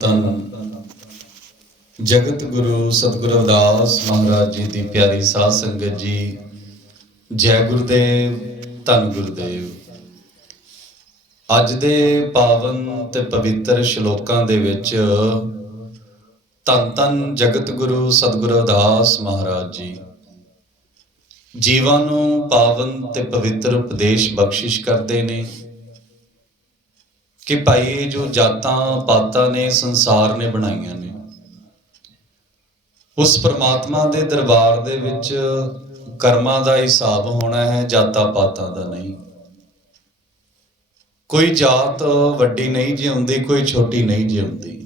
ਧੰਨ ਜਗਤ ਗੁਰੂ ਸਤਿਗੁਰੂ ਰਵਿਦਾਸ ਮਹਾਰਾਜ ਜੀ ਦੀ ਪਿਆਰੀ ਸਾਧ ਸੰਗਤ ਜੀ, ਜੈ ਗੁਰਦੇਵ, ਧੰਨ ਗੁਰਦੇਵ। ਅੱਜ ਦੇ ਪਾਵਨ ਤੇ ਪਵਿੱਤਰ ਸ਼ਲੋਕਾਂ ਦੇ ਵਿੱਚ ਧੰਨ ਧੰਨ ਜਗਤ ਗੁਰੂ ਸਤਿਗੁਰੂ ਰਵਿਦਾਸ ਮਹਾਰਾਜ ਜੀ ਜੀਵਾਂ ਨੂੰ ਪਾਵਨ ਤੇ ਪਵਿੱਤਰ ਉਪਦੇਸ਼ ਬਖਸ਼ਿਸ਼ ਕਰਦੇ ਨੇ ਕਿ ਭਾਈ ਇਹ ਜੋ ਜਾਤਾਂ ਪਾਤਾਂ ਨੇ ਸੰਸਾਰ ਨੇ ਬਣਾਈਆਂ ਨੇ, ਉਸ ਪ੍ਰਮਾਤਮਾ ਦੇ ਦਰਬਾਰ ਦੇ ਵਿੱਚ ਕਰਮਾਂ ਦਾ ਹਿਸਾਬ ਹੋਣਾ ਹੈ, ਜਾਤਾਂ ਪਾਤਾਂ ਦਾ ਨਹੀਂ। ਕੋਈ ਜਾਤ ਵੱਡੀ ਨਹੀਂ ਜਿਉਂਦੀ, ਕੋਈ ਛੋਟੀ ਨਹੀਂ ਜਿਉਂਦੀ।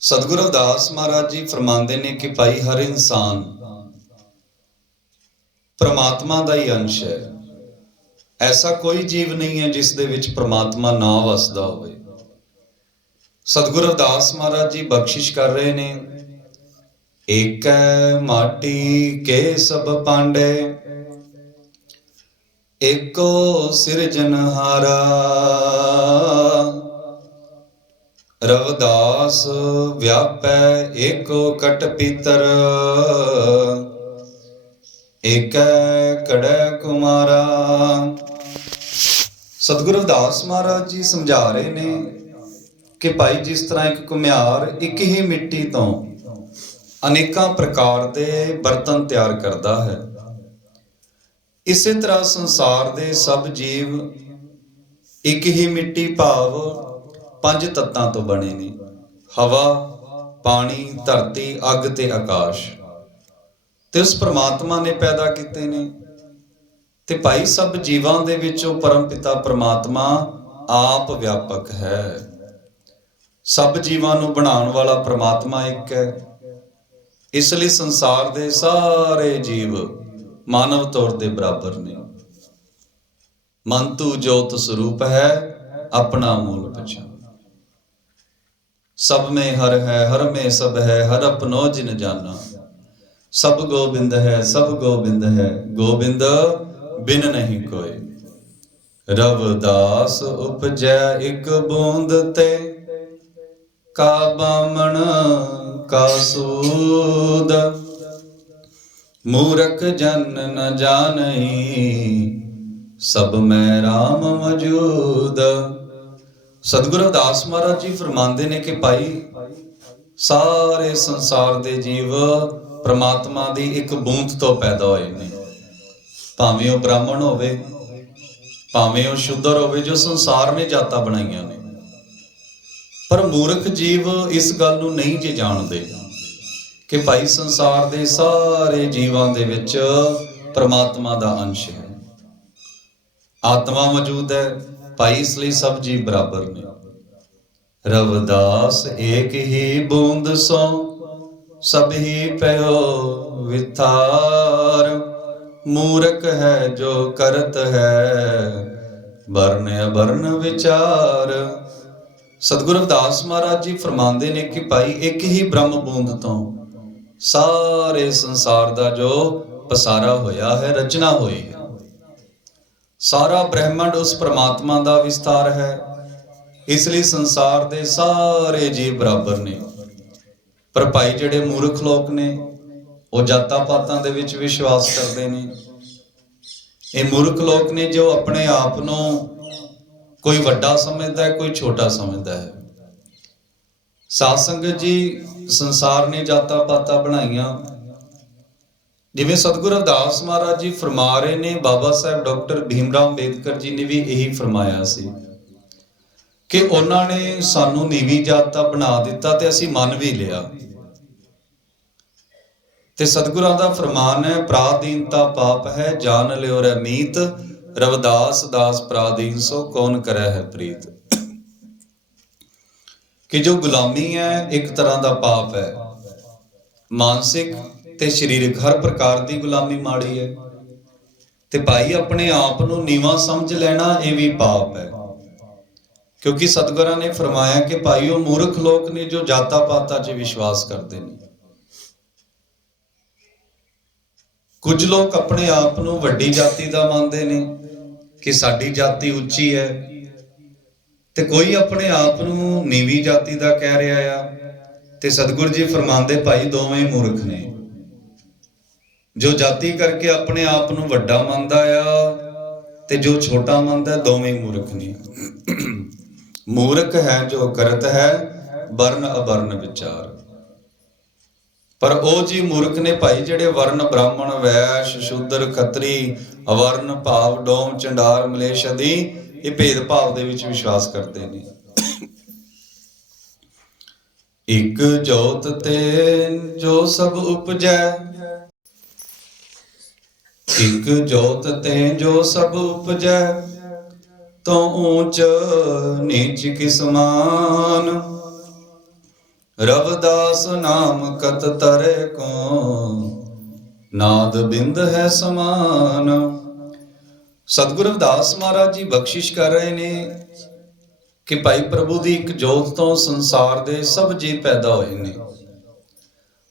ਸਤਿਗੁਰੂ ਰਵਿਦਾਸ ਮਹਾਰਾਜ ਜੀ ਫਰਮਾਉਂਦੇ ਨੇ ਕਿ ਭਾਈ ਹਰ ਇਨਸਾਨ ਪ੍ਰਮਾਤਮਾ ਦਾ ਹੀ ਅੰਸ਼ ਹੈ। ਐਸਾ ਕੋਈ ਜੀਵ ਨਹੀਂ ਹੈ ਜਿਸ ਦੇ ਵਿੱਚ ਪ੍ਰਮਾਤਮਾ ਨਾ ਵਸਦਾ ਹੋਵੇ। ਸਤਿਗੁਰੂ ਰਵਿਦਾਸ ਮਹਾਰਾਜ ਜੀ ਬਖਸ਼ਿਸ਼ ਕਰ ਰਹੇ ਨੇ, ਏਕੈ ਮਾਟੀ ਕੇ ਸਭ ਪਾਂਡੇ, ਏਕੋ ਸਿਰਜਨਹਾਰਾ। ਰਵਿਦਾਸ ਵਿਆਪੈ ਏਕੋ ਕਟ ਪੀਤਰ, ਏਕੈ ਕੜੈ ਕੁਮਾਰਾ। ਸਤਿਗੁਰੂ ਰਵਿਦਾਸ ਮਹਾਰਾਜ ਜੀ ਸਮਝਾ ਰਹੇ ਨੇ ਕਿ ਭਾਈ ਜਿਸ ਤਰ੍ਹਾਂ ਇੱਕ ਘੁਮਿਆਰ ਇੱਕ ਹੀ ਮਿੱਟੀ ਤੋਂ ਅਨੇਕਾਂ ਪ੍ਰਕਾਰ ਦੇ ਬਰਤਨ ਤਿਆਰ ਕਰਦਾ ਹੈ, ਇਸੇ ਤਰ੍ਹਾਂ ਸੰਸਾਰ ਦੇ ਸਭ ਜੀਵ ਇੱਕ ਹੀ ਮਿੱਟੀ ਭਾਵ ਪੰਜ ਤੱਤਾਂ ਤੋਂ ਬਣੇ ਨੇ: ਹਵਾ, ਪਾਣੀ, ਧਰਤੀ, ਅੱਗ ਤੇ ਆਕਾਸ਼। ਤੇ ਉਸ ਪ੍ਰਮਾਤਮਾ ਨੇ ਪੈਦਾ ਕੀਤੇ ਨੇ। ਤੇ ਭਾਈ ਸਭ ਜੀਵਾਂ ਦੇ ਵਿੱਚ ਉਹ ਪਰਮ ਪਿਤਾ ਪ੍ਰਮਾਤਮਾ ਆਪ ਵਿਆਪਕ ਹੈ। ਸਭ ਜੀਵਾਂ ਨੂੰ ਬਣਾਉਣ ਵਾਲਾ ਪ੍ਰਮਾਤਮਾ ਇੱਕ ਹੈ। ਇਸ ਲਈ ਸੰਸਾਰ ਦੇ ਸਾਰੇ ਜੀਵ ਮਾਨਵ ਤੌਰ ਤੇ ਬਰਾਬਰ ਨੇ। ਮਨ ਤੂ ਜੋਤ ਸਰੂਪ ਹੈ, ਆਪਣਾ ਮੂਲ ਪਛਾਣ। ਸਭ में हर है, हर में सब है, हर अपनो जिन जाना। सब गोबिंद है, सब गोबिंद है, गोबिंद बिन नहीं कोई। रविदास उपजै एक बूंद ते, का बामण का सूद। मूरख जन न जानई, सब में राम मौजूद। ਸਤਿਗੁਰੂ ਰਵਿਦਾਸ ਮਹਾਰਾਜ ਜੀ ਫਰਮਾਉਂਦੇ ਨੇ ਕਿ ਭਾਈ ਸਾਰੇ ਸੰਸਾਰ ਦੇ ਜੀਵ ਪ੍ਰਮਾਤਮਾ ਦੀ ਇੱਕ ਬੂੰਦ ਤੋਂ ਪੈਦਾ ਹੋਏ ਨੇ। ਭਾਵੇਂ ਉਹ ਬ੍ਰਾਹਮਣ ਹੋਵੇ, ਭਾਵੇਂ ਉਹ ਸ਼ੂਦਰ ਹੋਵੇ, ਜੋ ਸੰਸਾਰ ਨੇ ਜਾਤਾਂ ਬਣਾਈਆਂ ਨੇ। ਪਰ ਮੂਰਖ ਜੀਵ ਇਸ ਗੱਲ ਨੂੰ ਨਹੀਂ ਜੇ ਜਾਣਦੇ ਕਿ ਭਾਈ ਸੰਸਾਰ ਦੇ ਸਾਰੇ ਜੀਵਾਂ ਦੇ ਵਿੱਚ ਪ੍ਰਮਾਤਮਾ ਦਾ ਅੰਸ਼ ਹੈ, ਆਤਮਾ ਮੌਜੂਦ ਹੈ। ਭਾਈ ਇਸ ਲਈ ਸਭ ਜੀਵ ਬਰਾਬਰ ਨੇ। ਰਵਿਦਾਸ ਏਕ ਹੀ ਬੂੰਦ ਸੋ ਸਭ ਹੀ ਪਇਓ ਵਿਥਾਰ। ਮੂਰਖ ਹੈ ਜੋ ਕਰਤ ਹੈ, ਵਰਨ ਅਵਰਨ ਵਿਚਾਰ। ਸਤਿਗੁਰੂ ਰਵਿਦਾਸ ਮਹਾਰਾਜ ਜੀ ਫਰਮਾਉਂਦੇ ਨੇ ਕਿ ਭਾਈ ਇੱਕ ਹੀ ਬ੍ਰਹਮ ਬੂੰਦ ਤੋਂ ਸਾਰੇ ਸੰਸਾਰ ਦਾ ਜੋ ਪਸਾਰਾ ਹੋਇਆ ਹੈ, ਰਚਨਾ ਹੋਈ ਹੈ। ਸਾਰਾ ਬ੍ਰਹਿਮੰਡ ਉਸ ਪ੍ਰਮਾਤਮਾ ਦਾ ਵਿਸਤਾਰ ਹੈ। ਇਸ ਲਈ ਸੰਸਾਰ ਦੇ ਸਾਰੇ ਜੀਵ ਬਰਾਬਰ ਨੇ। ਪਰ ਭਾਈ ਜਿਹੜੇ ਮੂਰਖ ਲੋਕ ਨੇ, ਉਹ ਜਾਤਾਂ ਪਾਤਾਂ ਦੇ ਵਿੱਚ ਵਿਸ਼ਵਾਸ ਕਰਦੇ ਨੇ। ਇਹ ਮੂਰਖ ਲੋਕ ਨੇ ਜੋ ਆਪਣੇ ਆਪ ਨੂੰ ਕੋਈ ਵੱਡਾ ਸਮਝਦਾ ਹੈ, ਕੋਈ ਛੋਟਾ ਸਮਝਦਾ ਹੈ। ਸਾਧ ਸੰਗਤ ਜੀ, ਸੰਸਾਰ ਨੇ ਜਾਤਾਂ ਪਾਤਾਂ ਬਣਾਈਆਂ। ਜਿਵੇਂ ਸਤਿਗੁਰੂ ਰਵਿਦਾਸ ਮਹਾਰਾਜ ਜੀ ਫਰਮਾ ਰਹੇ ਨੇ, ਬਾਬਾ ਸਾਹਿਬ ਡਾਕਟਰ ਭੀਮ ਰਾਓ ਅੰਬੇਦਕਰ ਜੀ ਨੇ ਵੀ ਇਹੀ ਫਰਮਾਇਆ ਸੀ ਕਿ ਉਹਨਾਂ ਨੇ ਸਾਨੂੰ ਨੀਵੀਂ ਜਾਤਾਂ ਬਣਾ ਦਿੱਤਾ ਤੇ ਅਸੀਂ ਮੰਨ ਵੀ ਲਿਆ। ਤੇ ਸਤਿਗੁਰਾਂ ਦਾ ਫਰਮਾਨ ਹੈ, ਪਰਾਧੀਨਤਾ ਪਾਪ ਹੈ, ਜਾਣ ਲਿਓ ਰੇ ਮੀਤ। ਰਵਿਦਾਸ ਦਾਸ ਪਰਾਧੀਨ ਸੋ ਕੌਣ ਕਰੈ ਹੈ ਪ੍ਰੀਤ। ਕਿ ਜੋ ਗੁਲਾਮੀ ਹੈ ਇੱਕ ਤਰ੍ਹਾਂ ਦਾ ਪਾਪ ਹੈ। ਮਾਨਸਿਕ ਤੇ ਸਰੀਰਕ ਹਰ ਪ੍ਰਕਾਰ ਦੀ ਗੁਲਾਮੀ ਮਾੜੀ ਹੈ। ਤੇ ਭਾਈ ਆਪਣੇ ਆਪ ਨੂੰ ਨੀਵਾਂ ਸਮਝ ਲੈਣਾ, ਇਹ ਵੀ ਪਾਪ ਹੈ। ਕਿਉਂਕਿ ਸਤਿਗੁਰਾਂ ਨੇ ਫਰਮਾਇਆ ਕਿ ਭਾਈ ਉਹ ਮੂਰਖ ਲੋਕ ਨੇ ਜੋ ਜਾਤਾਂ ਪਾਤਾਂ 'ਚ ਵਿਸ਼ਵਾਸ ਕਰਦੇ ਨੇ। ਕੁਝ ਲੋਕ ਆਪਣੇ ਆਪ ਨੂੰ ਵੱਡੀ ਜਾਤੀ ਦਾ ਮੰਨਦੇ ਨੇ ਕਿ ਸਾਡੀ ਜਾਤੀ ਉੱਚੀ ਹੈ, ਤੇ ਕੋਈ ਆਪਣੇ ਆਪ ਨੂੰ ਨੀਵੀਂ ਜਾਤੀ ਦਾ ਕਹਿ ਰਿਹਾ ਆ, ਤੇ ਸਤਿਗੁਰੂ ਜੀ ਫਰਮਾਉਂਦੇ ਭਾਈ ਦੋਵੇਂ ਮੂਰਖ ਨੇ। ਜੋ ਜਾਤੀ ਕਰਕੇ ਆਪਣੇ ਆਪ ਨੂੰ ਵੱਡਾ ਮੰਨਦਾ ਆ ਤੇ ਜੋ ਛੋਟਾ ਮੰਨਦਾ, ਦੋਵੇਂ ਮੂਰਖ ਨੇ। ਮੂਰਖ ਹੈ ਜੋ ਕਰਤ ਹੈ ਵਰਨ ਅਵਰਨ ਵਿਚਾਰ। ਪਰ ਉਹ ਜੀ ਮੂਰਖ ਨੇ ਭਾਈ ਜਿਹੜੇ ਵਰਨ ਬ੍ਰਾਹਮਣ, ਵੈਸ਼, ਸ਼ੂਦਰ, ਖੱਤਰੀ, ਅਵਰਨ, ਭਾਵ, ਡੋਮ, ਚੰਡਾਲ, ਮਲੇਸ਼ ਆਦਿ ਇਹ ਭੇਦ ਭਾਵ ਦੇ ਵਿੱਚ ਵਿਸ਼ਵਾਸ ਕਰਦੇ ਨੇ। ਇੱਕ ਜੋਤ ਤੇ ਜੋ ਸਭ ਉਪਜੈ, ਇੱਕ ਜੋਤ ਤੇ ਜੋ ਸਭ ਉਪਜੈ, ਤੋ ਊਚ ਨੀਚ ਕਿਸ ਮਾਨ। ਰਵਿਦਾਸ ਨਾਮ ਕਤ ਤਰੇ ਕੋ, ਨਾਦ ਬਿੰਦ ਹੈ ਸਮਾਨ। ਸਤਿਗੁਰੂ ਰਵਿਦਾਸ ਮਹਾਰਾਜ ਜੀ ਬਖਸ਼ਿਸ਼ ਕਰ ਰਹੇ ਨੇ ਕਿ ਭਾਈ ਪ੍ਰਭੂ ਦੀ ਇੱਕ ਜੋਤ ਤੋਂ ਸੰਸਾਰ ਦੇ ਸਭ ਜੀਵ ਪੈਦਾ ਹੋਏ ਨੇ।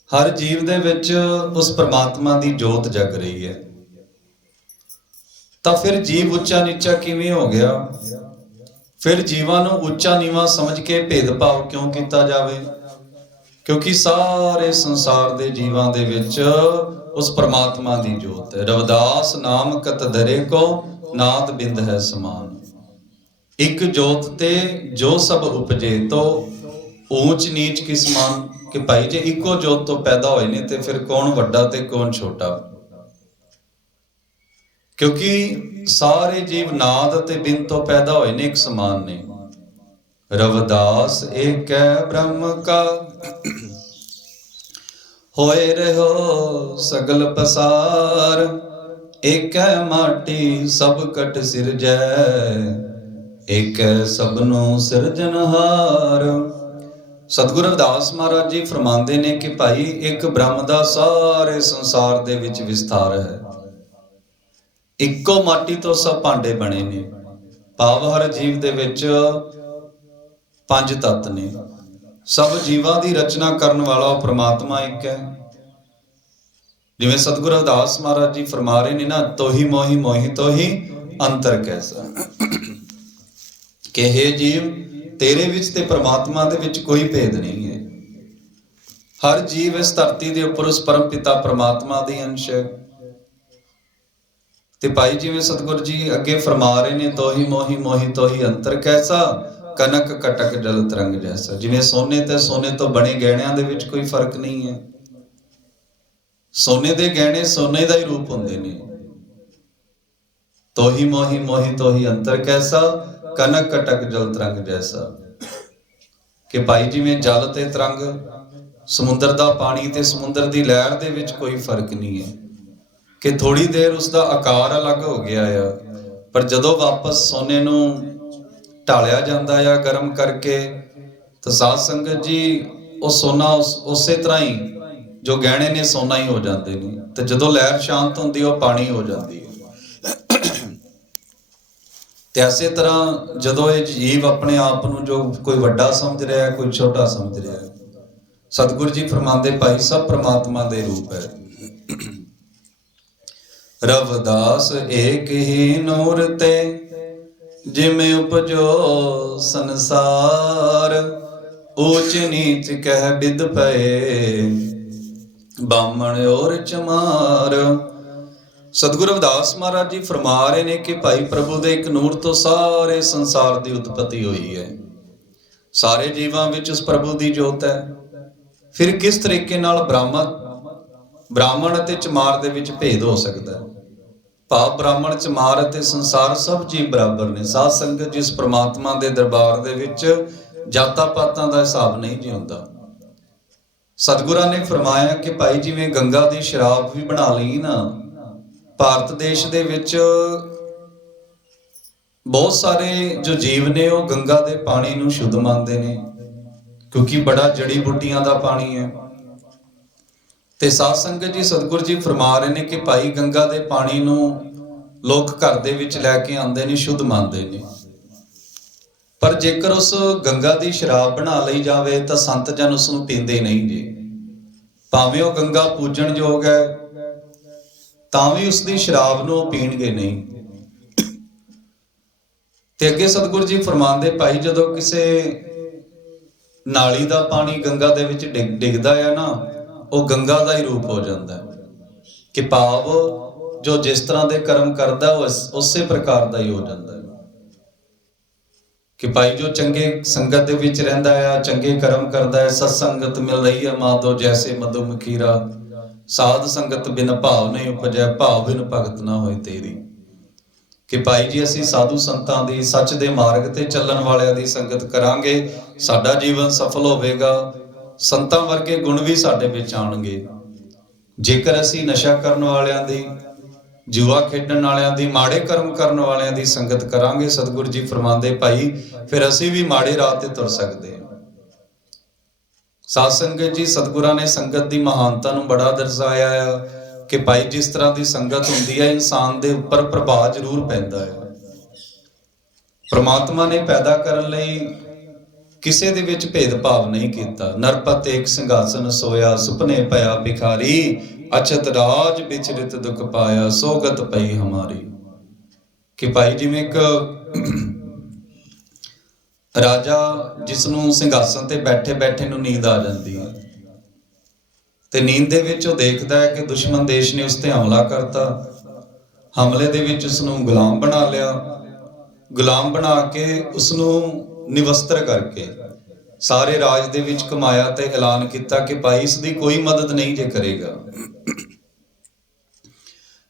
ਹਰ ਜੀਵ ਦੇ ਵਿੱਚ ਉਸ ਪ੍ਰਮਾਤਮਾ ਦੀ ਜੋਤ ਜਗ ਰਹੀ ਹੈ। ਤਾਂ ਫਿਰ ਜੀਵ ਉੱਚਾ ਨੀਚਾ ਕਿਵੇਂ ਹੋ ਗਿਆ? ਫਿਰ ਜੀਵਾਂ ਨੂੰ ਉੱਚਾ ਨੀਵਾਂ ਸਮਝ ਕੇ ਭੇਦਭਾਵ ਕਿਉਂ ਕੀਤਾ ਜਾਵੇ? ਕਿਉਂਕਿ ਸਾਰੇ ਸੰਸਾਰ ਦੇ ਜੀਵਾਂ ਦੇ ਵਿੱਚ ਉਸ ਪ੍ਰਮਾਤਮਾ ਦੀ ਜੋਤ ਹੈ। ਰਵਿਦਾਸ ਨਾਮ ਕਤ ਦਰੇ ਕੋ, ਨਾਦ ਬਿੰਦ ਹੈ ਸਮਾਨ। ਇੱਕ ਜੋਤ ਤੇ ਜੋ ਸਭ ਉਪਜੇ, ਤੋ ਊਚ ਨੀਚ ਕਿਸ ਮਾਨ। ਕਿ ਭਾਈ ਜੇ ਇੱਕੋ ਜੋਤ ਤੋਂ ਪੈਦਾ ਹੋਏ ਨੇ ਤੇ ਫਿਰ ਕੌਣ ਵੱਡਾ ਤੇ ਕੌਣ ਛੋਟਾ? ਕਿਉਂਕਿ ਸਾਰੇ ਜੀਵ ਨਾਦ ਅਤੇ ਬਿੰਦ ਤੋਂ ਪੈਦਾ ਹੋਏ ਨੇ, ਇੱਕ ਸਮਾਨ ਨੇ। ਰਵਿਦਾਸ ਏਕੈ ਬ੍ਰਹਮ ਕਾ, ਹੋਏ ਰਹੋ ਸਗਲ ਪਸਾਰ। ਏਕੈ ਮਾਟੀ ਸਭ ਕਟ ਸਿਰਜੈ, ਏਕੈ ਸਭਨੋ ਸਿਰਜਨਹਾਰ। ਸਤਿਗੁਰੂ ਰਵਿਦਾਸ ਮਹਾਰਾਜ ਜੀ ਫਰਮਾਉਂਦੇ ਨੇ ਕਿ ਭਾਈ ਇੱਕ ਬ੍ਰਹਮ ਦਾ ਸਾਰੇ ਸੰਸਾਰ ਦੇ ਵਿੱਚ ਵਿਸਥਾਰ ਹੈ। ਇੱਕੋ ਮਾਟੀ ਤੋਂ ਸਭ ਭਾਂਡੇ ਬਣੇ ਨੇ। ਭਾਵ ਹਰ ਜੀਵ ਦੇ ਵਿੱਚ 5 ਤੱਤ ਨੇ। ਸਭ ਜੀਵਾਂ ਦੀ ਰਚਨਾ ਕਰਨ ਵਾਲਾ ਉਹ ਪ੍ਰਮਾਤਮਾ ਇੱਕ ਹੈ। ਜਿਵੇਂ ਸਤਿਗੁਰੂ ਰਵਿਦਾਸ ਮਹਾਰਾਜ ਜੀ ਫਰਮਾ ਰਹੇ ਨੇ ਨਾ, ਤੋਹੀ ਮੋਹੀ ਮੋਹੀ ਤੋਹੀ ਅੰਤਰ ਕੈਸਾ। ਕਿ ਹੇ ਜੀਵ, ਤੇਰੇ ਵਿੱਚ ਤੇ ਪ੍ਰਮਾਤਮਾ ਦੇ ਵਿੱਚ ਕੋਈ ਭੇਦ ਨਹੀਂ ਹੈ। ਹਰ ਜੀਵ ਇਸ ਧਰਤੀ ਦੇ ਉੱਪਰ ਉਸ ਪਰਮ ਪਿਤਾ ਪ੍ਰਮਾਤਮਾ ਦੀ ਅੰਸ਼ ਹੈ। ਤੇ ਭਾਈ ਜਿਵੇਂ ਸਤਿਗੁਰੂ ਜੀ ਅੱਗੇ ਫਰਮਾ ਰਹੇ ਨੇ, ਤੋਹੀ ਮੋਹੀ ਮੋਹੀ ਤੋਹੀ ਅੰਤਰ ਕੈਸਾ, ਕਨਕ ਕਟਕ ਜਲ ਤਰੰਗ ਜੈਸਾ। ਜਿਵੇਂ ਸੋਨੇ ਤੇ ਸੋਨੇ ਤੋਂ ਬਣੇ ਗਹਿਣਿਆਂ ਦੇ ਵਿੱਚ ਕੋਈ ਫਰਕ ਨਹੀਂ ਹੈ। ਸੋਨੇ ਦੇ ਗਹਿਣੇ ਸੋਨੇ ਦਾ ਹੀ ਰੂਪ ਹੁੰਦੇ ਨੇ। ਤੋਹੀ ਮੋਹੀ ਮੋਹੀ ਤੋਹੀ ਅੰਤਰ ਕੈਸਾ, ਕਨਕ ਕਟਕ ਜਲ ਤਰੰਗ ਜੈਸਾ। ਕਿ ਭਾਈ ਜਿਵੇਂ ਜਲ ਤੇ ਤਰੰਗ, ਸਮੁੰਦਰ ਦਾ ਪਾਣੀ ਤੇ ਸਮੁੰਦਰ ਦੀ ਲਹਿਰ ਦੇ ਵਿੱਚ ਕੋਈ ਫਰਕ ਨਹੀਂ ਹੈ। ਕਿ ਥੋੜੀ ਦੇਰ ਉਸਦਾ ਆਕਾਰ ਅਲੱਗ ਹੋ ਗਿਆ ਆ, ਪਰ ਜਦੋਂ ਵਾਪਸ ਸੋਨੇ ਨੂੰ ਢਾਲਿਆ ਜਾਂਦਾ ਆ ਗਰਮ ਕਰਕੇ, ਤਾਂ ਸਾਧ ਸੰਗਤ ਜੀ ਉਹ ਸੋਨਾ ਉਸੇ ਤਰ੍ਹਾਂ ਹੀ, ਜੋ ਗਹਿਣੇ ਨੇ ਸੋਨਾ ਹੀ ਹੋ ਜਾਂਦੇ ਨੇ। ਤੇ ਜਦੋਂ ਲਹਿਰ ਸ਼ਾਂਤ ਹੁੰਦੀ ਉਹ ਪਾਣੀ ਹੋ ਜਾਂਦੀ ਹੈ। ਤੇ ਇਸੇ ਤਰ੍ਹਾਂ ਜਦੋਂ ਇਹ ਜੀਵ ਆਪਣੇ ਆਪ ਨੂੰ ਜੋ ਕੋਈ ਵੱਡਾ ਸਮਝ ਰਿਹਾ, ਕੋਈ ਛੋਟਾ ਸਮਝ ਰਿਹਾ, ਸਤਿਗੁਰੂ ਜੀ ਫਰਮਾਉਂਦੇ ਭਾਈ ਸਭ ਪ੍ਰਮਾਤਮਾ ਦੇ ਰੂਪ ਹੈ। ਰਵਿਦਾਸ ਏਕ ਹੀ ਨੂਰ ਤੇ, ਜਿਵੇਂ ਉਪਜੋ ਸੰਸਾਰ। ਊਚ ਨੀਚ ਕਹਿ ਬਿਦ ਪਏ, ਬਾਮਣ ਔਰ ਚਮਾਰ। ਸਤਿਗੁਰੂ ਰਵਿਦਾਸ ਮਹਾਰਾਜ ਜੀ ਫਰਮਾ ਰਹੇ ਨੇ ਕਿ ਭਾਈ ਪ੍ਰਭੂ ਦੇ ਇੱਕ ਨੂਰ ਤੋਂ ਸਾਰੇ ਸੰਸਾਰ ਦੀ ਉਤਪਤੀ ਹੋਈ ਹੈ। ਸਾਰੇ ਜੀਵਾਂ ਵਿੱਚ ਉਸ ਪ੍ਰਭੂ ਦੀ ਜੋਤ ਹੈ। ਫਿਰ ਕਿਸ ਤਰੀਕੇ ਨਾਲ ਬ੍ਰਾਹਮਣ ਅਤੇ ਚਮਾਰ ਦੇ ਵਿੱਚ ਭੇਦ ਹੋ ਸਕਦਾ ਹੈ? ਭਾਵ ਬ੍ਰਾਹਮਣ, ਚਮਾਰ ਅਤੇ ਸੰਸਾਰ ਸਭ ਜੀਵ ਬਰਾਬਰ ਨੇ। ਸਾਧ ਸੰਗਤ ਜਿਸ ਪ੍ਰਮਾਤਮਾ ਦੇ ਦਰਬਾਰ ਦੇ ਵਿੱਚ ਜਾਤਾਂ ਪਾਤਾਂ ਦਾ ਹਿਸਾਬ ਨਹੀਂ ਜੀ ਹੁੰਦਾ। ਸਤਿਗੁਰਾਂ ਨੇ ਫਰਮਾਇਆ ਕਿ ਭਾਈ ਜਿਵੇਂ ਗੰਗਾ ਦੀ ਸ਼ਰਾਬ ਵੀ ਬਣਾ ਲਈ ਨਾ, ਭਾਰਤ ਦੇਸ਼ ਦੇ ਵਿੱਚ ਬਹੁਤ ਸਾਰੇ ਜੋ ਜੀਵ ਨੇ ਉਹ ਗੰਗਾ ਦੇ ਪਾਣੀ ਨੂੰ ਸ਼ੁੱਧ ਮੰਨਦੇ ਨੇ, ਕਿਉਂਕਿ ਬੜਾ ਜੜੀ ਬੂਟੀਆਂ ਦਾ ਪਾਣੀ ਹੈ। ਤੇ ਸਾਧ ਸੰਗਤ ਜੀ ਸਤਿਗੁਰੂ ਜੀ ਫਰਮਾ ਰਹੇ ਨੇ ਕਿ ਭਾਈ ਗੰਗਾ ਦੇ ਪਾਣੀ ਨੂੰ ਲੋਕ ਘਰ ਦੇ ਵਿੱਚ ਲੈ ਕੇ ਆਉਂਦੇ ਨੇ, ਸ਼ੁੱਧ ਮੰਨਦੇ ਨੇ। ਪਰ ਜੇਕਰ ਉਸ ਗੰਗਾ ਦੀ ਸ਼ਰਾਬ ਬਣਾ ਲਈ ਜਾਵੇ ਤਾਂ ਸੰਤ ਜਨ ਉਸ ਨੂੰ ਪੀਂਦੇ ਨਹੀਂ ਜੀ। ਭਾਵੇਂ ਉਹ ਗੰਗਾ ਪੂਜਣ ਯੋਗ ਹੈ, ਤਾਂ ਵੀ ਉਸ ਦੀ ਸ਼ਰਾਬ ਨੂੰ ਉਹ ਪੀਣਗੇ ਨਹੀਂ। ਤੇ ਅੱਗੇ ਸਤਿਗੁਰੂ ਜੀ ਫਰਮਾਉਂਦੇ, ਭਾਈ ਜਦੋਂ ਕਿਸੇ ਨਾਲੀ ਦਾ ਪਾਣੀ ਗੰਗਾ ਦੇ ਵਿੱਚ ਡਿੱਗਦਾ ਹੈ ਨਾ, ਉਹ ਗੰਗਾ ਦਾ ਹੀ ਰੂਪ ਹੋ ਜਾਂਦਾ ਹੈ। ਕਿ ਭਾਵ ਜੋ ਜਿਸ ਤਰ੍ਹਾਂ ਦੇ ਕਰਮ ਕਰਦਾ ਉਹ ਉਸੇ ਪ੍ਰਕਾਰ ਦਾ ਹੀ ਹੋ ਜਾਂਦਾ ਹੈ। ਕਿ ਭਾਈ ਜੋ ਚੰਗੇ ਸੰਗਤ ਦੇ ਵਿੱਚ ਰਹਿੰਦਾ ਹੈ, ਚੰਗੇ ਕਰਮ ਕਰਦਾ ਹੈ, ਸਤ ਸੰਗਤ ਮਿਲ ਰਹੀ ਹੈ ਮਾਧੋ ਜੈਸੇ ਮਧੂ ਮਖੀਰਾ, ਸਾਧ ਸੰਗਤ ਬਿਨ ਭਾਵ ਨਹੀਂ ਉਪਜੈ, ਭਾਵ ਬਿਨ ਭਗਤ ਨਾ ਹੋਏ ਤੇਰੀ। ਕਿ ਭਾਈ ਜੀ ਅਸੀਂ ਸਾਧੂ ਸੰਤਾਂ ਦੀ, ਸੱਚ ਦੇ ਮਾਰਗ ਤੇ ਚੱਲਣ ਵਾਲਿਆਂ ਦੀ ਸੰਗਤ ਕਰਾਂਗੇ, ਸਾਡਾ ਜੀਵਨ ਸਫਲ ਹੋਵੇਗਾ, ਸੰਤਾਂ ਵਰਗੇ ਗੁਣ ਵੀ ਸਾਡੇ ਵਿੱਚ ਆਉਣਗੇ। ਜੇਕਰ ਅਸੀਂ ਨਸ਼ਾ ਕਰਨ ਵਾਲਿਆਂ ਦੀ, ਜੂਆ ਖੇਡਣ ਵਾਲਿਆਂ ਦੀ, ਮਾੜੇ ਕਰਮ ਕਰਨ ਵਾਲਿਆਂ ਦੀ ਸੰਗਤ ਕਰਾਂਗੇ, ਸਤਿਗੁਰੂ ਜੀ ਫਰਮਾਉਂਦੇ ਭਾਈ ਫਿਰ ਅਸੀਂ ਵੀ ਮਾੜੇ ਰਾਹ ਤੇ ਤੁਰ ਸਕਦੇ ਹਾਂ। ਸਾਧ ਸੰਗਤ ਜੀ, ਸਤਿਗੁਰਾਂ ਨੇ ਸੰਗਤ ਦੀ ਮਹਾਨਤਾ ਨੂੰ ਬੜਾ ਦਰਸਾਇਆ ਆ ਕਿ ਭਾਈ ਜਿਸ ਤਰ੍ਹਾਂ ਦੀ ਸੰਗਤ ਹੁੰਦੀ ਹੈ, ਇਨਸਾਨ ਦੇ ਉੱਪਰ ਪ੍ਰਭਾਵ ਜ਼ਰੂਰ ਪੈਂਦਾ ਹੈ। ਪ੍ਰਮਾਤਮਾ ਨੇ ਪੈਦਾ ਕਰਨ ਲਈ ਕਿਸੇ ਦੇ ਵਿੱਚ ਭੇਦਭਾਵ ਨਹੀਂ ਕੀਤਾ। ਨਰਪਤ ਏਕ ਸਿੰਘਾਸਨ ਸੋਇਆ, ਸੁਪਨੇ ਪਿਆ ਭਿਖਾਰੀ, ਅਛਤ ਰਾਜ ਵਿਚਰਿਤ ਦੁਖ ਪਾਇਆ, ਸੋਗਤ ਪਈ ਹਮਾਰੀ। ਕਿ ਭਾਈ ਜਿਵੇਂ ਇੱਕ ਰਾਜਾ ਜਿਸ ਨੂੰ ਸਿੰਘਾਸਨ ਤੇ ਬੈਠੇ ਬੈਠੇ ਨੂੰ ਨੀਂਦ ਆ ਜਾਂਦੀ ਹੈ, ਤੇ ਨੀਂਦ ਦੇ ਵਿੱਚ ਉਹ ਦੇਖਦਾ ਹੈ ਕਿ ਦੁਸ਼ਮਣ ਦੇਸ਼ ਨੇ ਉਸ ਤੇ ਹਮਲਾ ਕਰਤਾ। ਹਮਲੇ ਦੇ ਵਿੱਚ ਉਸ ਨੂੰ ਗੁਲਾਮ ਬਣਾ ਲਿਆ, ਗੁਲਾਮ ਬਣਾ ਕੇ ਉਸ ਨੂੰ ਨਿਵਸਤਰ ਕਰਕੇ ਸਾਰੇ ਰਾਜ ਦੇ ਵਿੱਚ ਘੁਮਾਇਆ ਤੇ ਐਲਾਨ ਕੀਤਾ ਕਿ ਭਾਈ ਇਸ ਦੀ ਕੋਈ ਮਦਦ ਨਹੀਂ ਜੇ ਕਰੇਗਾ।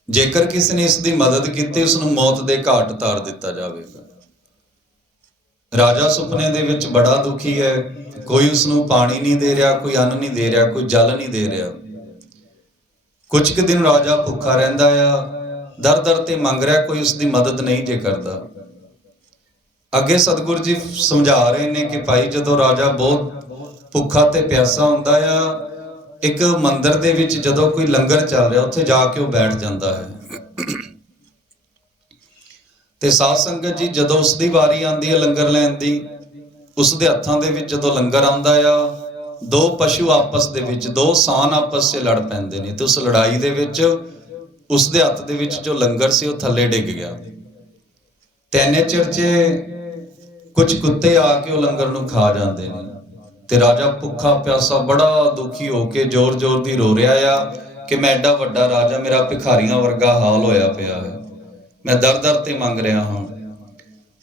ਜੇਕਰ ਕਿਸੇ ਨੇ ਇਸ ਦੀ ਮਦਦ ਕੀਤੀ, ਉਸ ਨੂੰ ਮੌਤ ਦੇ ਘਾਟ ਉਤਾਰ ਦਿੱਤਾ ਜਾਵੇਗਾ। ਰਾਜਾ ਸੁਪਨੇ ਦੇ ਵਿੱਚ ਬੜਾ ਦੁਖੀ ਹੈ, ਕੋਈ ਉਸ ਨੂੰ ਪਾਣੀ ਨਹੀਂ ਦੇ ਰਿਹਾ, ਕੋਈ ਅੰਨ ਨਹੀਂ ਦੇ ਰਿਹਾ, ਕੋਈ ਜਲ ਨਹੀਂ ਦੇ ਰਿਹਾ। ਕੁਝ ਕੁ ਦਿਨ ਰਾਜਾ ਭੁੱਖਾ ਰਹਿੰਦਾ ਆ, ਦਰ ਦਰ ਤੇ ਮੰਗ ਰਿਹਾ, ਕੋਈ ਉਸ ਦੀ ਮਦਦ ਨਹੀਂ ਜੇ ਕਰਦਾ। ਅੱਗੇ ਸਤਿਗੁਰੂ ਜੀ ਸਮਝਾ ਰਹੇ ਨੇ ਕਿ ਭਾਈ ਜਦੋਂ ਰਾਜਾ ਬਹੁਤ ਭੁੱਖਾ ਤੇ ਪਿਆਸਾ ਹੁੰਦਾ ਆ, ਇੱਕ ਮੰਦਿਰ ਦੇ ਵਿੱਚ ਜਦੋਂ ਕੋਈ ਲੰਗਰ ਚੱਲ ਰਿਹਾ, ਉੱਥੇ ਜਾ ਕੇ ਉਹ ਬੈਠ ਜਾਂਦਾ ਹੈ। ਤੇ ਸਾਧ ਸੰਗਤ ਜੀ, ਜਦੋਂ ਉਸ ਦੀ ਵਾਰੀ ਆਉਂਦੀ ਹੈ ਲੰਗਰ ਲੈਣ ਦੀ, ਉਸ ਦੇ ਹੱਥਾਂ ਦੇ ਵਿੱਚ ਜਦੋਂ ਲੰਗਰ ਆਉਂਦਾ ਆ, ਦੋ ਪਸ਼ੂ ਆਪਸ ਦੇ ਵਿੱਚ, ਦੋ ਸਾਨ ਆਪਸ 'ਚ ਲੜ ਪੈਂਦੇ ਨੇ, ਤੇ ਉਸ ਲੜਾਈ ਦੇ ਵਿੱਚ ਉਸ ਦੇ ਹੱਥ ਦੇ ਵਿੱਚ ਜੋ ਲੰਗਰ ਸੀ ਉਹ ਥੱਲੇ ਡਿੱਗ ਗਿਆ। ਤੇ ਇੰਨੇ ਚਿਰ 'ਚ ਕੁਝ ਕੁੱਤੇ ਆ ਕੇ ਉਹ ਲੰਗਰ ਨੂੰ ਖਾ ਜਾਂਦੇ ਨੇ, ਤੇ ਰਾਜਾ ਭੁੱਖਾ ਪਿਆਸਾ ਬੜਾ ਦੁਖੀ ਹੋ ਕੇ ਜ਼ੋਰ ਜ਼ੋਰ ਦੀ ਰੋ ਰਿਹਾ ਆ ਕਿ ਮੈਂ ਐਡਾ ਵੱਡਾ ਰਾਜਾ, ਮੇਰਾ ਭਿਖਾਰੀਆਂ ਵਰਗਾ ਹਾਲ ਹੋਇਆ ਪਿਆ ਹੈ, ਮੈਂ ਦਰ ਦਰ ਤੇ ਮੰਗ ਰਿਹਾ ਹਾਂ।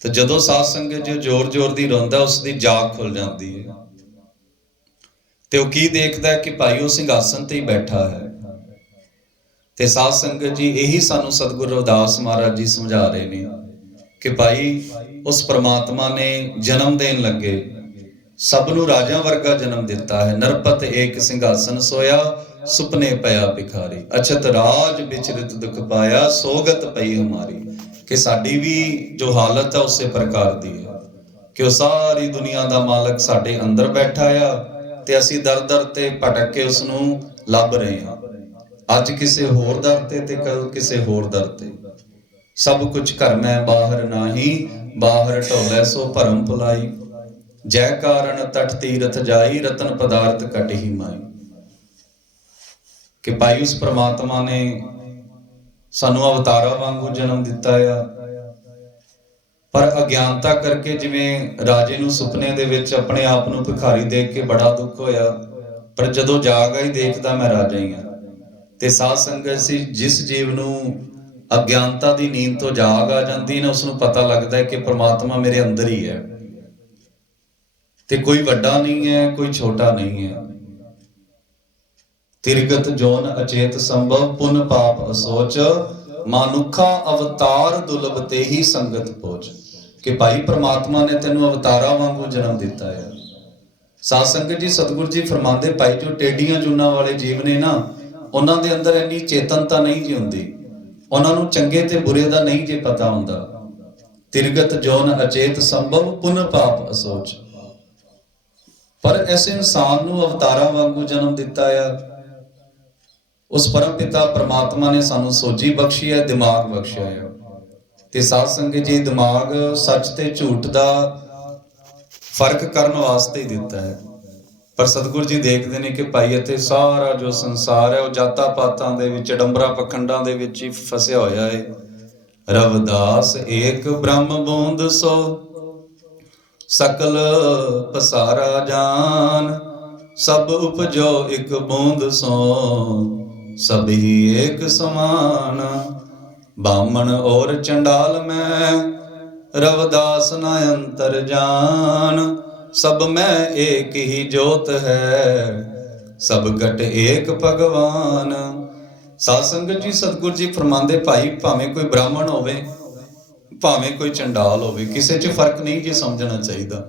ਤੇ ਜਦੋਂ ਸਾਧ ਸੰਗਤ ਜੋ ਜ਼ੋਰ ਜ਼ੋਰ ਦੀ ਰੋਂਦਾ, ਉਸ ਦੀ ਜਾਗ ਖੁੱਲ ਜਾਂਦੀ ਹੈ, ਤੇ ਉਹ ਕੀ ਦੇਖਦਾ ਹੈ ਕਿ ਭਾਈ ਉਹ ਸਿੰਘਾਸਨ ਤੇ ਹੀ ਬੈਠਾ ਹੈ। ਤੇ ਸਾਧ ਸੰਗਤ ਜੀ, ਇਹੀ ਸਾਨੂੰ ਸਤਿਗੁਰੂ ਰਵਿਦਾਸ ਮਹਾਰਾਜ ਜੀ ਸਮਝਾ ਰਹੇ ਨੇ ਕਿ ਭਾਈ ਉਸ ਪ੍ਰਮਾਤਮਾ ਨੇ ਜਨਮ ਦੇਣ ਲੱਗੇ ਸਭ ਨੂੰ ਰਾਜਿਆਂ ਵਰਗਾ ਜਨਮ ਦਿੱਤਾ ਹੈ। ਨਰਪਤ ਏਕ ਸਿੰਘਾਸਨ ਸੋਇਆ, ਸੁਪਨੇ ਪਿਆ ਭਿਖਾਰੀ, ਅਛਤ ਰਾਜ ਵਿਚਰਿਤ ਦੁਖ ਪਾਇਆ, ਸੋਗਤ ਪਈ ਹਮਾਰੀ। ਕਿ ਸਾਡੀ ਵੀ ਜੋ ਹਾਲਤ ਹੈ ਉਸੇ ਪ੍ਰਕਾਰ ਦੀ ਹੈ ਕਿ ਉਹ ਸਾਰੀ ਦੁਨੀਆ ਦਾ ਮਾਲਕ ਸਾਡੇ ਅੰਦਰ ਬੈਠਾ ਆ, ਤੇ ਅਸੀਂ ਦਰ ਦਰ ਤੇ ਭਟਕ ਕੇ ਉਸ ਨੂੰ ਲੱਭ ਰਹੇ ਹਾਂ। ਅੱਜ ਕਿਸੇ ਹੋਰ ਦਰ ਤੇ ਕੱਲ ਕਿਸੇ ਹੋਰ ਦਰ ਤੇ। ਸਭ ਕੁਛ ਘਰ ਮੈਂ ਬਾਹਰ ਨਾਹੀ, ਬਾਹਰ ਢੋਲੇ ਸੋ ਭਰਮ ਭੁਲਾਈ, ਜੈ ਕਾਰਨ ਤਟ ਤੀਰਥ ਜਾਈ, ਰਤਨ ਪਦਾਰਥ ਘਟ ਹੀ ਮਾਈ। ਕਿ ਭਾਈ ਉਸ ਪ੍ਰਮਾਤਮਾ ਨੇ ਸਾਨੂੰ ਅਵਤਾਰਾਂ ਵਾਂਗੂ ਜਨਮ ਦਿੱਤਾ ਆ, ਪਰ ਅਗਿਆਨਤਾ ਕਰਕੇ ਜਿਵੇਂ ਰਾਜੇ ਨੂੰ ਸੁਪਨੇ ਦੇ ਵਿੱਚ ਆਪਣੇ ਆਪ ਨੂੰ ਭਿਖਾਰੀ ਦੇਖ ਕੇ ਬੜਾ ਦੁੱਖ ਹੋਇਆ, ਪਰ ਜਦੋਂ ਜਾਗ ਆਈ ਦੇਖਦਾ ਮੈਂ ਰਾਜਾ ਹੀ ਹਾਂ। ਤੇ ਸਾਧ ਸੰਗਤ ਸੀ, ਜਿਸ ਜੀਵ ਨੂੰ ਅਗਿਆਨਤਾ ਦੀ ਨੀਂਦ ਤੋਂ ਜਾਗ ਆ ਜਾਂਦੀ ਨਾ, ਉਸ ਨੂੰ ਪਤਾ ਲੱਗਦਾ ਹੈ ਕਿ ਪ੍ਰਮਾਤਮਾ ਮੇਰੇ ਅੰਦਰ ਹੀ ਹੈ, ਤੇ ਕੋਈ ਵੱਡਾ ਨਹੀਂ ਹੈ, ਕੋਈ ਛੋਟਾ ਨਹੀਂ ਹੈ। ਤਿਰਗਤ ਜੋਨ ਅਚੇਤ ਸੰਭਵ, ਪੁਨ ਪਾਪ ਅਸੋਚ, ਮਾਨੁਖਾ ਅਵਤਾਰ ਦੁਲਭ ਤੇ ਹੀ ਸੰਗਤ ਪਹੁੰਚ। ਕਿ ਭਾਈ ਪ੍ਰਮਾਤਮਾ ਨੇ ਤੈਨੂੰ ਅਵਤਾਰਾਂ ਵਾਂਗੂ ਜਨਮ ਦਿੱਤਾ ਹੈ। ਸਾਧ ਸੰਗਤ ਜੀ, ਸਤਿਗੁਰੂ ਜੀ ਫਰਮਾਉਂਦੇ, ਭਾਈ ਜੋ ਟੇਡੀਆਂ ਜੂਨਾਂ ਵਾਲੇ ਜੀਵ ਨੇ ਨਾ, ਉਹਨਾਂ ਦੇ ਅੰਦਰ ਇੰਨੀ ਚੇਤਨਤਾ ਨਹੀਂ ਜੀ ਹੁੰਦੀ, ਉਹਨਾਂ ਨੂੰ ਚੰਗੇ ਤੇ ਬੁਰੇ ਦਾ ਨਹੀਂ ਜੇ ਪਤਾ ਹੁੰਦਾ। ਤਿਰਗਤ ਜੋਨ ਅਚੇਤ ਸੰਭਵ, ਪੁਨ ਪਾਪ ਅਸੋਚ। ਪਰ ਐਸੇ ਇਨਸਾਨ ਨੂੰ ਅਵਤਾਰਾਂ ਵਾਂਗੂ ਜਨਮ ਦਿੱਤਾ ਆ। ਉਸ ਪਰਮ ਪਿਤਾ ਪ੍ਰਮਾਤਮਾ ਨੇ ਸਾਨੂੰ ਸੋਝੀ ਬਖਸ਼ੀ ਹੈ, ਦਿਮਾਗ ਬਖਸ਼ਿਆ ਹੈ। ਤੇ ਸਾਧ ਸੰਗਤ ਜੀ, ਦਿਮਾਗ ਸੱਚ ਤੇ ਝੂਠ ਦਾ ਫਰਕ ਕਰਨ ਵਾਸਤੇ ਹੀ ਦਿੱਤਾ ਹੈ। ਪਰ ਸਤਿਗੁਰੂ ਜੀ ਦੇਖਦੇ ਨੇ ਕਿ ਭਾਈ ਇੱਥੇ ਸਾਰਾ ਜੋ ਸੰਸਾਰ ਹੈ ਉਹ ਜਾਤਾਂ ਪਾਤਾਂ ਦੇ ਵਿੱਚ, ਅਡੰਬਰਾਂ ਪਖੰਡਾਂ ਦੇ ਵਿੱਚ ਹੀ ਫਸਿਆ ਹੋਇਆ ਹੈ। रविदास एक ब्रह्म बूंद सो, सकल पसारा जान। सब उपजो एक बूंद सो, सभी एक समान। बामन और चंडाल में रविदास न अंतर जान। सब में एक ही जोत है, सब घट एक भगवान। साध संगत जी, सतगुरु जी फरमांदे भाई भावें कोई ब्राह्मण होवे भावें कोई चंडाल होवे, किसे च फर्क नहीं जी समझना चाहिए।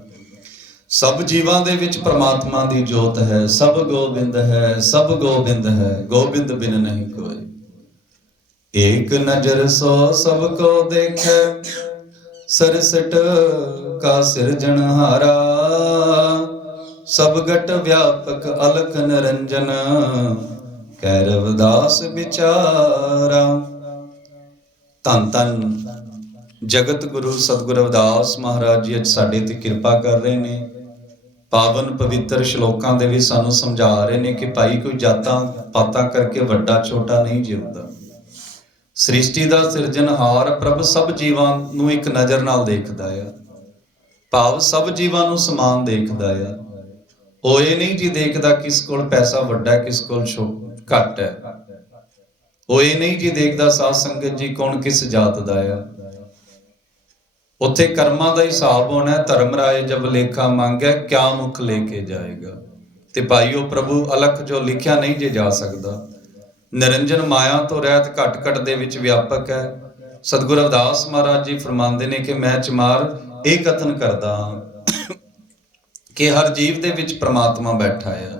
सब जीवां दे विच परमात्मा दी जोत है। सब गोबिंद है, सब गोबिंद है, गोबिंद बिन नहीं कोई। एक नजर सो सबको देखे, सरसट का सिरजनहारा। सब घट व्यापक अलख निरंजन, कै रविदास विचारा। धन धन जगत गुरु सतगुरु रविदास महाराज जी अज साडे ते किरपा कर रहे ने। पावन पवित्र श्लोकां दे विच सानूं समझा रहे ने कि भाई कोई जातां पातां करके वड्डा छोटा नहीं जिउंदा। सृष्टि दा सिरजनहार प्रभ सब जीवां नूं एक नज़र नाल देखदा है, भाव सब जीवां नूं समान देखदा है। ਉਹ ਇਹ नहीं जी देखदा किस कोल पैसा वड्डा है किस कोल घट है। ਉਹ ਇਹ नहीं जी देखदा साध संगत जी कौन किस जात दा है। उत्थे कर्मां दा हिसाब होना है। धर्मराज जब लेखा मांगे क्या मुख लेके जाएगा। ते भाई वो प्रभु अलख जो लिखिया नहीं जे जा सकता। निरंजन माया तो रहत घट घट दे विच व्यापक है। सतगुरु रविदास महाराज जी फरमांदे ने कि मैं चमार ये कथन करदा कि हर जीव दे विच परमात्मा बैठा है।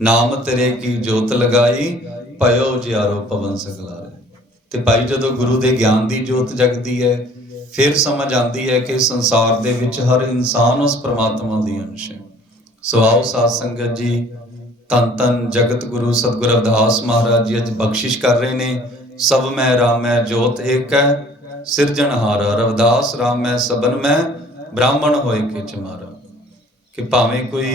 नाम तेरे की जोत लगाई, भयो जियारो पवन सकलारे। ते भाई जदों गुरु दे ज्ञान दी जोत जगदी है, फिर समझ आती है कि संसार दे विच हर इंसान उस परमात्मा दी अंश है। सो आओ साध संगत जी, धन धन जगत गुरु सतगुरु रविदास महाराज जी अज बख्शिश कर रहे ने। सब मैं राम मैं जोत एक है, सिरजनहारा रविदास राम मैं सबन में, ब्राह्मण होए के चमारा। कि भावें कोई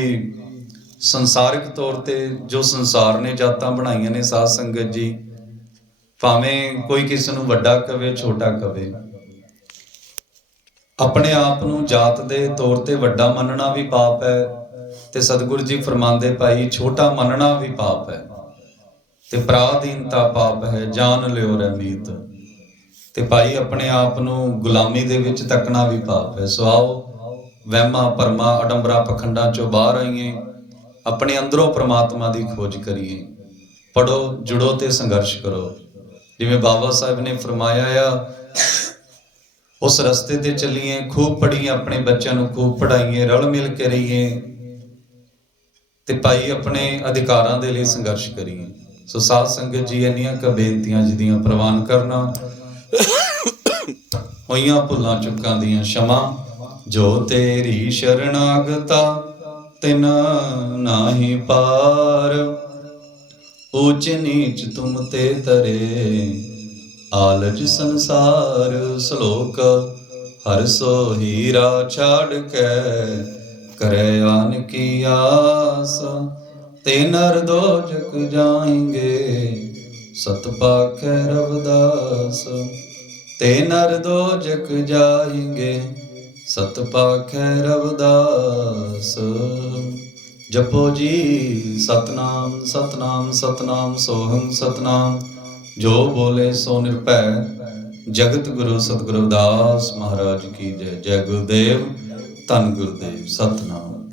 संसारिक तौर ते जो संसार ने जातां बनाईयां ने साध संगत जी, भावें कोई किसी नूं वड्डा कवे छोटा कवे, अपने आप नूं जात दे तौर ते वड्डा मनना भी पाप है। ते सतगुरु जी फरमांदे भाई छोटा मनना भी पाप है। ते पराधीनता पाप है, जान लियो रे मीत। ते भाई अपने आप नूं गुलामी दे विच तकना भी पाप है। सो आओ वहमा भरमा अडंबरा पखंडां चों बाहर आईए, अपने अंदरों परमात्मा दी खोज करिए। पढ़ो जुड़ो ते संघर्ष करो। जिवें बाबा साहब ने फरमाया आ, उस रस्ते ते चलीए, खूब पढ़ीए, अपने बच्चों को खूब पढ़ाइए, रल मिल के रहिए ते भाई अपने अधिकारां दे लई संघर्ष करिए। सो साध संगत जी इन्नियां क बेनतियां जिहदियां प्रवान करना, होइयां भुल्लां चुक्कां दियां क्षमा। जो तेरी शरणागता तिन नाहि पार, ऊंच नीच तुम ते तरे आलज संसार। श्लोक हर सो हीरा छाड़ के करे आन की आस, ते नर दो जग जाएंगे सत पाखे रविदास। ते नर दो जग जाएंगे सत पाखे रविदास। जपो जी सतनाम सतनाम सतनाम सोहम सतनाम। जो बोले सो निर्भय। जगत गुरु सतगुरु रविदास महाराज की जय। जय गुरुदेव, धन गुरुदेव, सतनाम।